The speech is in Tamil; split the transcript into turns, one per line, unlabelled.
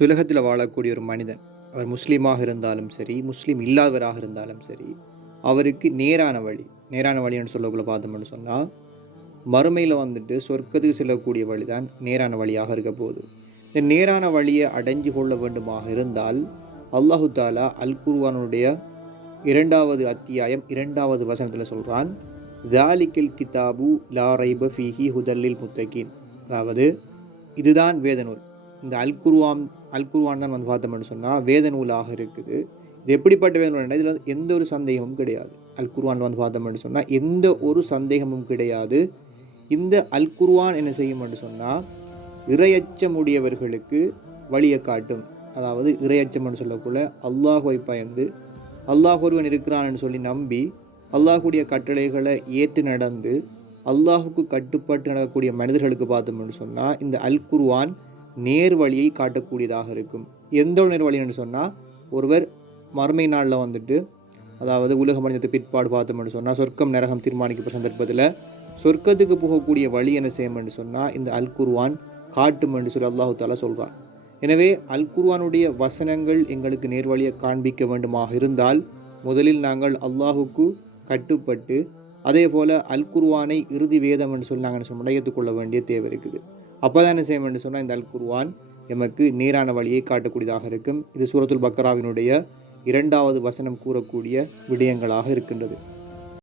துலகத்தில் வாழக்கூடிய ஒரு மனிதன். அவர் முஸ்லீமாக இருந்தாலும் சரி முஸ்லீம் இல்லாதவராக இருந்தாலும் சரி அவருக்கு நேரான வழி நேரான வழின்னு சொல்லக்குள்ள பார்த்தோம்னு சொன்னால் மறுமையில் வந்துட்டு சொர்க்கத்துக்கு செல்லக்கூடிய வழி தான் நேரான வழியாக இருக்க போகுது. இந்த நேரான வழியை அடைஞ்சு கொள்ள வேண்டுமாக இருந்தால் அல்லாஹு தாலா அல் குர்வானுடைய இரண்டாவது அத்தியாயம் இரண்டாவது வசனத்தில் சொல்கிறான் ஜாலிக்கில் கிதாபு லா ரைப ஃபீஹி ஹுதல்லில் முத்தகின் அதாவது இதுதான் வேத நூல் இந்த அல் குர்வான் அல் குர்வான் தான் வந்து பார்த்தோம்னு சொன்னால் வேத நூலாக இருக்குது. இது எப்படிப்பட்ட வேத நூல் இதில் வந்து எந்த ஒரு சந்தேகமும் கிடையாது. அல் குர்வான் வந்து பார்த்தோம்னு சொன்னால் எந்த ஒரு சந்தேகமும் கிடையாது. இந்த அல் குர்வான் என்ன செய்யும்னு சொன்னால் இரையச்சமுடையவர்களுக்கு வழியை காட்டும். அதாவது இரையச்சம்னு சொல்லக்குள்ள அல்லாஹுவை பயந்து அல்லாஹ் ஒருவன் இருக்கிறான்னு சொல்லி நம்பி அல்லாஹுடைய கட்டளைகளை ஏற்று நடந்து அல்லாஹுக்கு கட்டுப்பட்டு நடக்கக்கூடிய மனிதர்களுக்கு பார்த்தோம்னு சொன்னால் இந்த அல் குர்வான் நேர் வழியை காட்டக்கூடியதாக இருக்கும். எந்த ஒரு நேர் வழின்னு சொன்னால் ஒருவர் மறுமை நாளில் வந்துட்டு அதாவது உலக மனிதத்தை பிற்பாடு பார்த்தோம்னு சொன்னால் சொர்க்கம் நரகம் தீர்மானிக்கப்பட்ட சந்தர்ப்பத்தில் சொர்க்கத்துக்கு போகக்கூடிய வழி என்ன செய்யும்னு சொன்னால் இந்த அல் குர்வான் காட்டும் என்று சொல்லி அல்லாஹு தாலா சொல்கிறான் எனவே அல் குர்வானுடைய வசனங்கள் எங்களுக்கு நேர்வழியை காண்பிக்க வேண்டுமாக இருந்தால் முதலில் நாங்கள் அல்லாஹுக்கு கட்டுப்பட்டு அதே போல் அல் குர்வானை இறுதி வேதம் என்று சொல்லி நாங்கள் சொன்னால் வேண்டிய தேவை இருக்குது. அப்போ தான் என்ன செய்ய வேண்டும் சொன்னால் இந்த அல் குர்வான் எமக்கு நேரான வழியை காட்டக்கூடியதாக இருக்கும். இது சூரத்துல் பக்ராவினுடைய இரண்டாவது வசனம் கூறக்கூடிய விடயங்களாக இருக்கின்றது.